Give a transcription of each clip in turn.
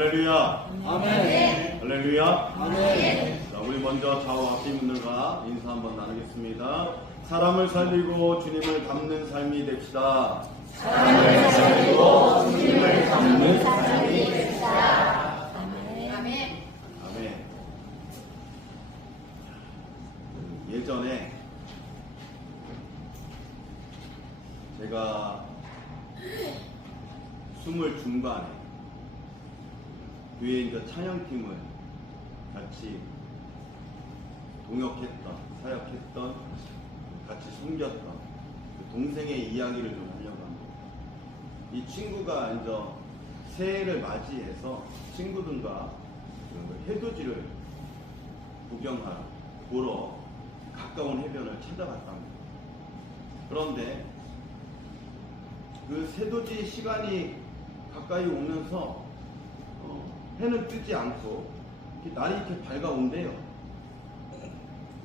할렐루야. 아멘. 할렐루야. 아멘. 자, 우리 먼저 좌우 앞뒤 분들과 인사 한번 나누겠습니다. 사람을 살리고 주님을 닮는 삶이 됩시다. 사람을 살리고 주님을 닮는 삶이 됩시다. 아멘. 아멘. 예전에 제가 20 중반에 교회 이제 찬양팀을 같이 동역했던, 사역했던, 같이 섬겼던 그 동생의 이야기를 좀 하려고 합니다. 이 친구가 이제 새해를 맞이해서 친구들과 그 해돋이를 구경하러 보러 가까운 해변을 찾아갔답니다. 그런데 그 새돋이 시간이 가까이 오면서 해는 뜨지 않고 날이 이렇게 밝아온대요.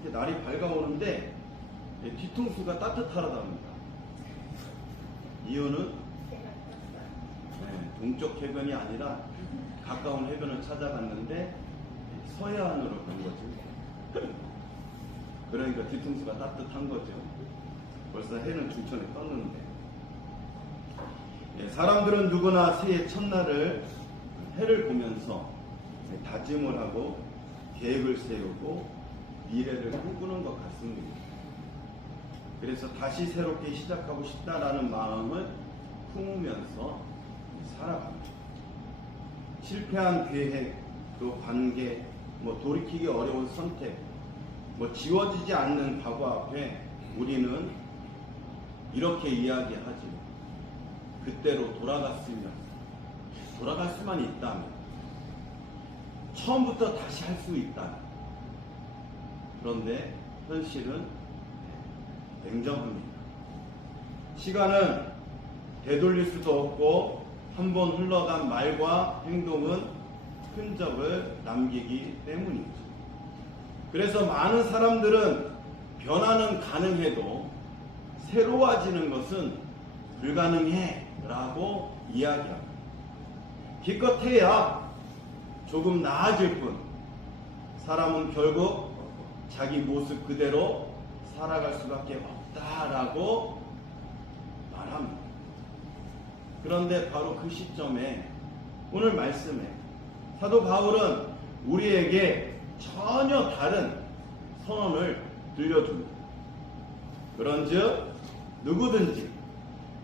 이렇게 날이 밝아오는데 뒤통수가 따뜻하다답니다. 이유는 동쪽 해변이 아니라 가까운 해변을 찾아갔는데 서해안으로 간 거죠. 그러니까 뒤통수가 따뜻한 거죠. 벌써 해는 중천에 떴는데. 사람들은 누구나 새해 첫날을 해를 보면서 다짐을 하고 계획을 세우고 미래를 꿈꾸는 것 같습니다. 그래서 다시 새롭게 시작하고 싶다라는 마음을 품으면서 살아갑니다. 실패한 계획, 또 관계, 돌이키기 어려운 선택, 지워지지 않는 과거 앞에 우리는 이렇게 이야기하지. 그때로 돌아갈 수만 있다면, 처음부터 다시 할 수 있다. 그런데 현실은 냉정합니다. 시간은 되돌릴 수도 없고 한 번 흘러간 말과 행동은 흔적을 남기기 때문이죠. 그래서 많은 사람들은 변화는 가능해도 새로워지는 것은 불가능해 라고 이야기합니다. 기껏해야 조금 나아질 뿐 사람은 결국 자기 모습 그대로 살아갈 수밖에 없다라고 말합니다. 그런데 바로 그 시점에 오늘 말씀에 사도 바울은 우리에게 전혀 다른 선언을 들려줍니다. 그런즉 누구든지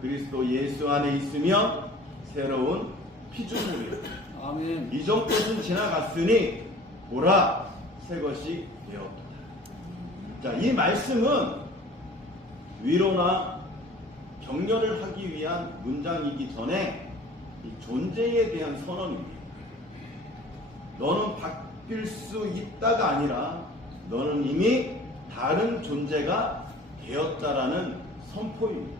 그리스도 예수 안에 있으면 새로운 피조물이라. 아멘. 이전 것은 지나갔으니 보라 새 것이 되었다. 자, 이 말씀은 위로나 격려를 하기 위한 문장이기 전에 이 존재에 대한 선언입니다. 너는 바뀔 수 있다가 아니라 너는 이미 다른 존재가 되었다라는 선포입니다.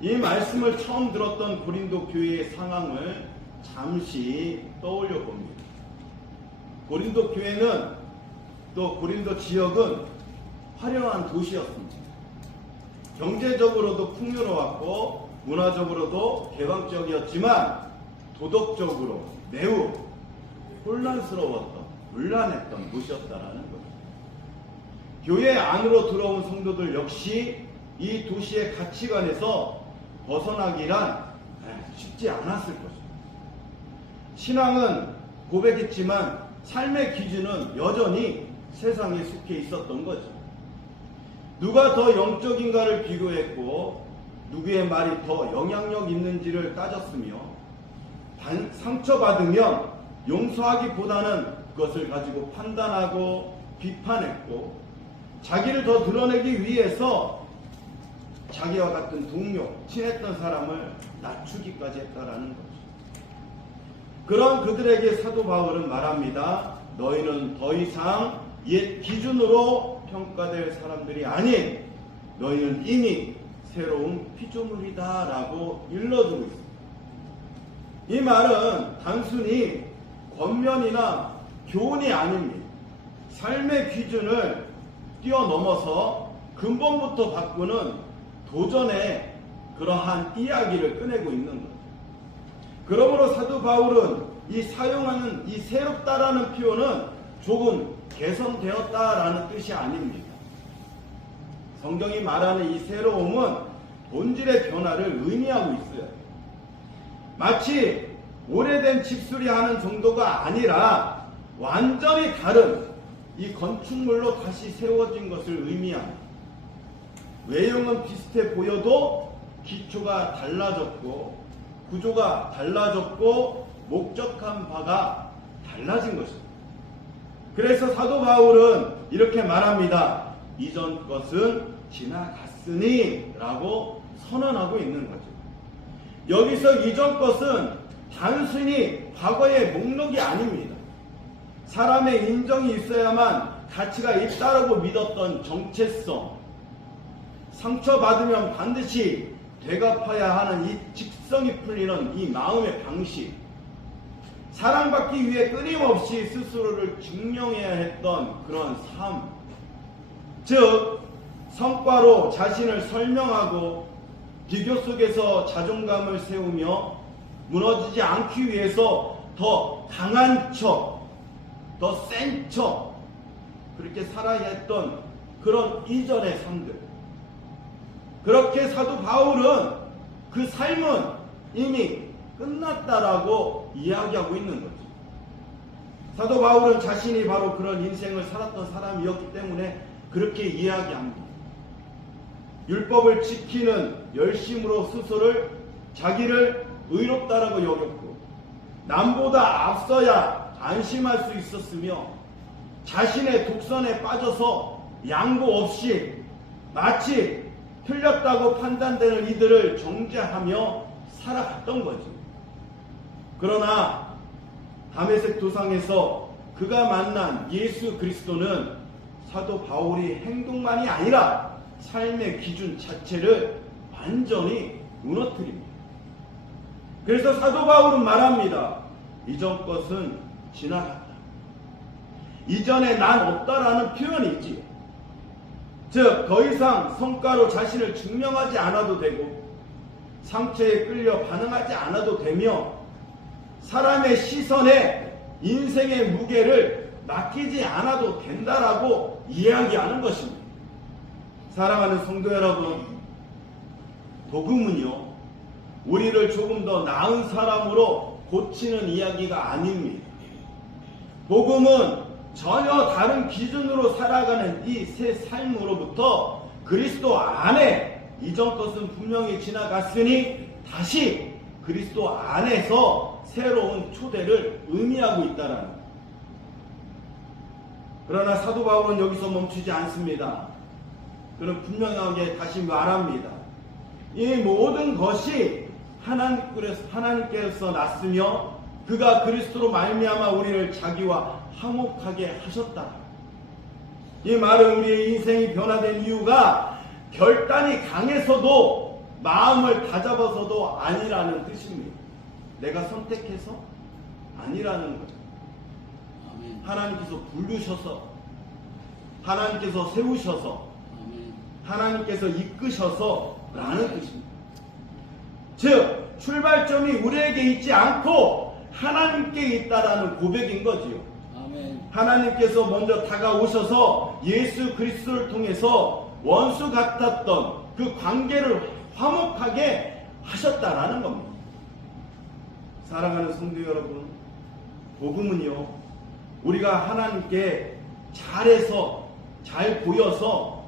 이 말씀을 처음 들었던 고린도 교회의 상황을 잠시 떠올려 봅니다. 고린도 교회는 또 고린도 지역은 화려한 도시였습니다. 경제적으로도 풍요로웠고 문화적으로도 개방적이었지만 도덕적으로 매우 혼란스러웠던, 문란했던 곳이었다라는 거죠. 교회 안으로 들어온 성도들 역시 이 도시의 가치관에서 벗어나기란 쉽지 않았을 것입니다. 신앙은 고백했지만 삶의 기준은 여전히 세상에 속해 있었던 거죠. 누가 더 영적인가를 비교했고 누구의 말이 더 영향력 있는지를 따졌으며 상처받으면 용서하기보다는 그것을 가지고 판단하고 비판했고 자기를 더 드러내기 위해서 자기와 같은 동료, 친했던 사람을 낮추기까지 했다라는 거죠. 그런 그들에게 사도 바울은 말합니다. 너희는 더 이상 옛 기준으로 평가될 사람들이 아닌 너희는 이미 새로운 피조물이다 라고 일러주고 있습니다. 이 말은 단순히 권면이나 교훈이 아닙니다. 삶의 기준을 뛰어넘어서 근본부터 바꾸는 도전의 그러한 이야기를 꺼내고 있는 거죠. 그러므로 사도 바울은 이 사용하는 이 새롭다라는 표현은 조금 개선되었다라는 뜻이 아닙니다. 성경이 말하는 이 새로움은 본질의 변화를 의미하고 있어요. 마치 오래된 집수리하는 정도가 아니라 완전히 다른 이 건축물로 다시 세워진 것을 의미합니다. 외형은 비슷해 보여도 기초가 달라졌고 구조가 달라졌고 목적한 바가 달라진 것입니다. 그래서 사도 바울은 이렇게 말합니다. 이전 것은 지나갔으니 라고 선언하고 있는 거죠. 여기서 이전 것은 단순히 과거의 목록이 아닙니다. 사람의 인정이 있어야만 가치가 있다라고 믿었던 정체성, 상처받으면 반드시 되갚아야 하는 이 직성이 풀리는 이 마음의 방식, 사랑받기 위해 끊임없이 스스로를 증명해야 했던 그런 삶, 즉 성과로 자신을 설명하고 비교 속에서 자존감을 세우며 무너지지 않기 위해서 더 강한 척, 더 센 척, 그렇게 살아야 했던 그런 이전의 삶들. 그렇게 사도 바울은 그 삶은 이미 끝났다라고 이야기하고 있는 거죠. 사도 바울은 자신이 바로 그런 인생을 살았던 사람이었기 때문에 그렇게 이야기합니다. 율법을 지키는 열심으로 스스로를 자기를 의롭다라고 여겼고 남보다 앞서야 안심할 수 있었으며 자신의 독선에 빠져서 양보 없이 마치 틀렸다고 판단되는 이들을 정죄하며 살아갔던 거죠. 그러나 다메섹 도상에서 그가 만난 예수 그리스도는 사도 바울이 행동만이 아니라 삶의 기준 자체를 완전히 무너뜨립니다. 그래서 사도 바울은 말합니다. 이전 것은 지나갔다. 이전에 난 없다라는 표현이 있지요. 즉 더 이상 성과로 자신을 증명하지 않아도 되고 상처에 끌려 반응하지 않아도 되며 사람의 시선에 인생의 무게를 맡기지 않아도 된다라고 이야기하는 것입니다. 사랑하는 성도 여러분, 복음은요 우리를 조금 더 나은 사람으로 고치는 이야기가 아닙니다. 복음은 전혀 다른 기준으로 살아가는 이 새 삶으로부터 그리스도 안에 이전 것은 분명히 지나갔으니 다시 그리스도 안에서 새로운 초대를 의미하고 있다는 것. 그러나 사도 바울은 여기서 멈추지 않습니다. 그는 분명하게 다시 말합니다. 이 모든 것이 하나님께서 났으며 그가 그리스도로 말미암아 우리를 자기와 화목하게 하셨다. 이 말은 우리의 인생이 변화된 이유가 결단이 강해서도 마음을 다잡아서도 아니라는 뜻입니다. 내가 선택해서 아니라는 거죠. 아멘. 하나님께서 부르셔서, 하나님께서 세우셔서, 아멘. 하나님께서 이끄셔서 라는 뜻입니다. 즉 출발점이 우리에게 있지 않고 하나님께 있다라는 고백인 거지요. 아멘. 하나님께서 먼저 다가오셔서 예수 그리스도를 통해서 원수 같았던 그 관계를 화목하게 하셨다라는 겁니다. 사랑하는 성도 여러분, 복음은요 우리가 하나님께 잘해서 잘 보여서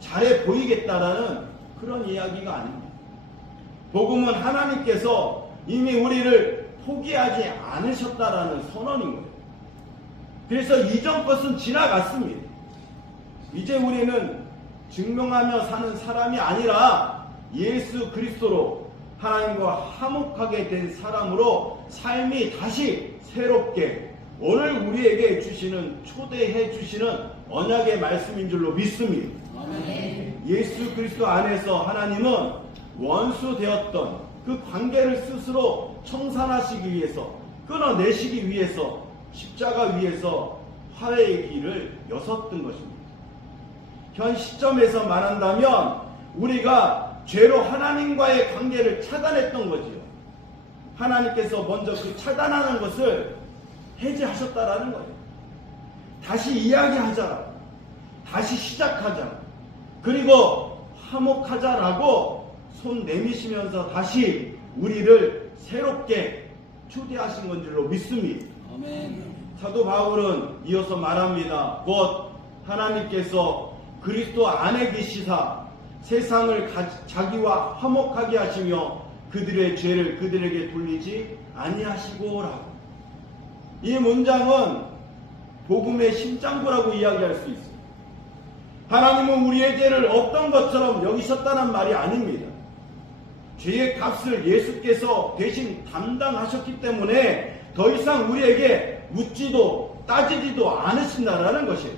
잘해 보이겠다라는 그런 이야기가 아닙니다. 복음은 하나님께서 이미 우리를 포기하지 않으셨다라는 선언인 거예요. 그래서 이전 것은 지나갔습니다. 이제 우리는 증명하며 사는 사람이 아니라 예수 그리스도로 하나님과 화목하게 된 사람으로 삶이 다시 새롭게 오늘 우리에게 주시는 초대해 주시는 언약의 말씀인 줄로 믿습니다. 아멘. 예수 그리스도 안에서 하나님은 원수 되었던 그 관계를 스스로 청산하시기 위해서 끊어내시기 위해서 십자가 위에서 화해의 길을 여섰던 것입니다. 현 시점에서 말한다면 우리가 죄로 하나님과의 관계를 차단했던 거지요. 하나님께서 먼저 그 차단하는 것을 해제하셨다라는 거예요. 다시 이야기하자. 다시 시작하자. 그리고 화목하자라고 손 내미시면서 다시 우리를 새롭게 초대하신 건 줄로 믿습니다. 아멘. 사도 바울은 이어서 말합니다. 곧 하나님께서 그리스도 안에 계시사 세상을 자기와 화목하게 하시며 그들의 죄를 그들에게 돌리지 아니하시고라고. 이 문장은 복음의 심장부라고 이야기할 수 있습니다. 하나님은 우리의 죄를 없던 것처럼 여기셨다는 말이 아닙니다. 죄의 값을 예수께서 대신 담당하셨기 때문에 더 이상 우리에게 묻지도 따지지도 않으신다라는 것이에요.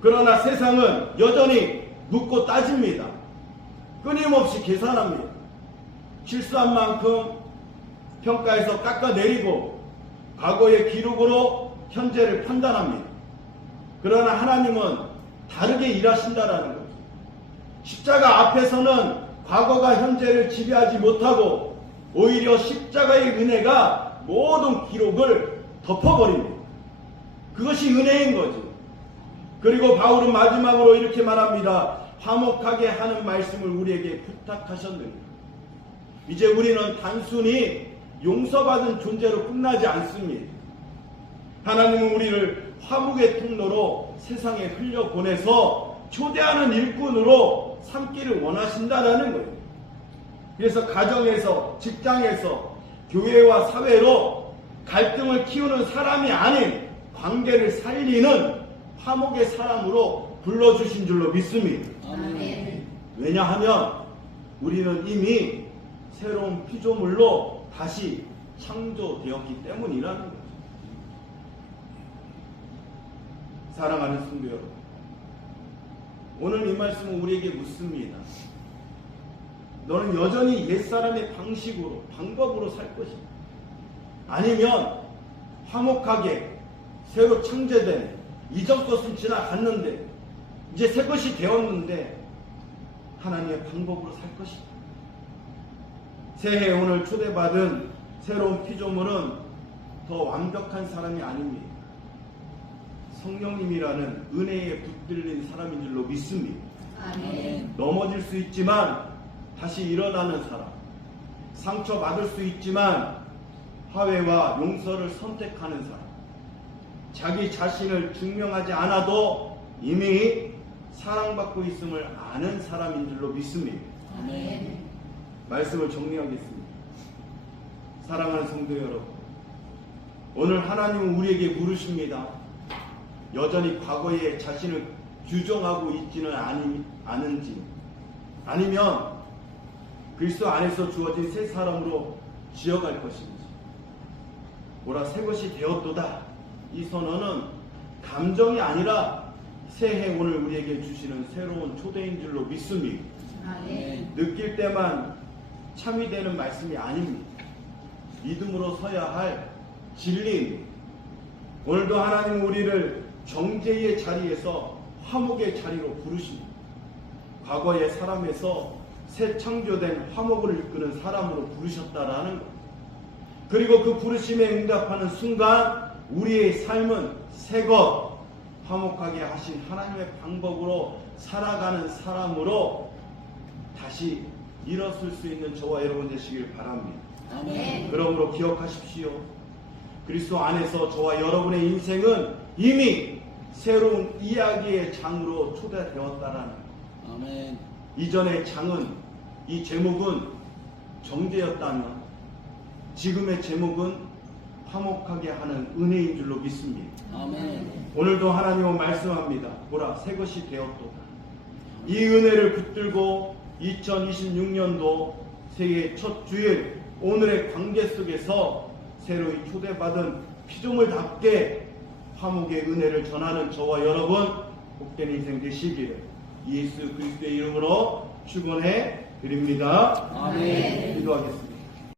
그러나 세상은 여전히 묻고 따집니다. 끊임없이 계산합니다. 실수한 만큼 평가해서 깎아내리고 과거의 기록으로 현재를 판단합니다. 그러나 하나님은 다르게 일하신다라는 거죠. 십자가 앞에서는 과거가 현재를 지배하지 못하고 오히려 십자가의 은혜가 모든 기록을 덮어버립니다. 그것이 은혜인 거죠. 그리고 바울은 마지막으로 이렇게 말합니다. 화목하게 하는 말씀을 우리에게 부탁하셨느니라. 이제 우리는 단순히 용서받은 존재로 끝나지 않습니다. 하나님은 우리를 화목의 통로로 세상에 흘려보내서 초대하는 일꾼으로 삼기를 원하신다라는 거예요. 그래서 가정에서, 직장에서, 교회와 사회로 갈등을 키우는 사람이 아닌 관계를 살리는 화목의 사람으로 불러주신 줄로 믿습니다. 아멘. 왜냐하면 우리는 이미 새로운 피조물로 다시 창조되었기 때문이라는 거죠. 사랑하는 성도 여러분, 오늘 이 말씀은 우리에게 묻습니다. 너는 여전히 옛사람의 방식으로, 방법으로 살 것인가? 아니면 화목하게 새로 창조된 이전 것은 지나갔는데 이제 새 것이 되었는데 하나님의 방법으로 살 것이다. 새해 오늘 초대받은 새로운 피조물은 더 완벽한 사람이 아닙니다. 성령님이라는 은혜에 붙들린 사람인 줄로 믿습니다. 아멘. 넘어질 수 있지만 다시 일어나는 사람, 상처받을 수 있지만 화해와 용서를 선택하는 사람, 자기 자신을 증명하지 않아도 이미 사랑받고 있음을 아는 사람인 줄로 믿습니다. 아멘. 말씀을 정리하겠습니다. 사랑하는 성도 여러분, 오늘 하나님은 우리에게 물으십니다. 여전히 과거에 자신을 규정하고 있지는 않은지, 아니면 그리스도 안에서 주어진 새 사람으로 지어갈 것인지. 보라, 새 것이 되었도다. 이 선언은 감정이 아니라 새해 오늘 우리에게 주시는 새로운 초대인 줄로 믿습니다. 아멘. 느낄 때만 참이 되는 말씀이 아닙니다. 믿음으로 서야 할 진리입니다. 오늘도 하나님 우리를 정죄의 자리에서 화목의 자리로 부르십니다. 과거의 사람에서 새 창조된 화목을 이끄는 사람으로 부르셨다라는 것. 그리고 그 부르심에 응답하는 순간 우리의 삶은 새것, 화목하게 하신 하나님의 방법으로 살아가는 사람으로 다시 일어설 수 있는 저와 여러분 되시길 바랍니다. 아멘. 그러므로 기억하십시오. 그리스도 안에서 저와 여러분의 인생은 이미 새로운 이야기의 장으로 초대되었다라는 것. 아멘. 이전의 장은, 이 제목은 정죄였다면 지금의 제목은 화목하게 하는 은혜인 줄로 믿습니다. 아멘. 오늘도 하나님은 말씀합니다. 보라, 새 것이 되었도다. 이 은혜를 붙들고 2026년도 새해 첫 주일 오늘의 관계 속에서 새로이 초대받은 피조물답게 화목의 은혜를 전하는 저와 여러분 복된 인생 되시기를 예수 그리스도의 이름으로 축원해 드립니다. 아멘. 기도하겠습니다.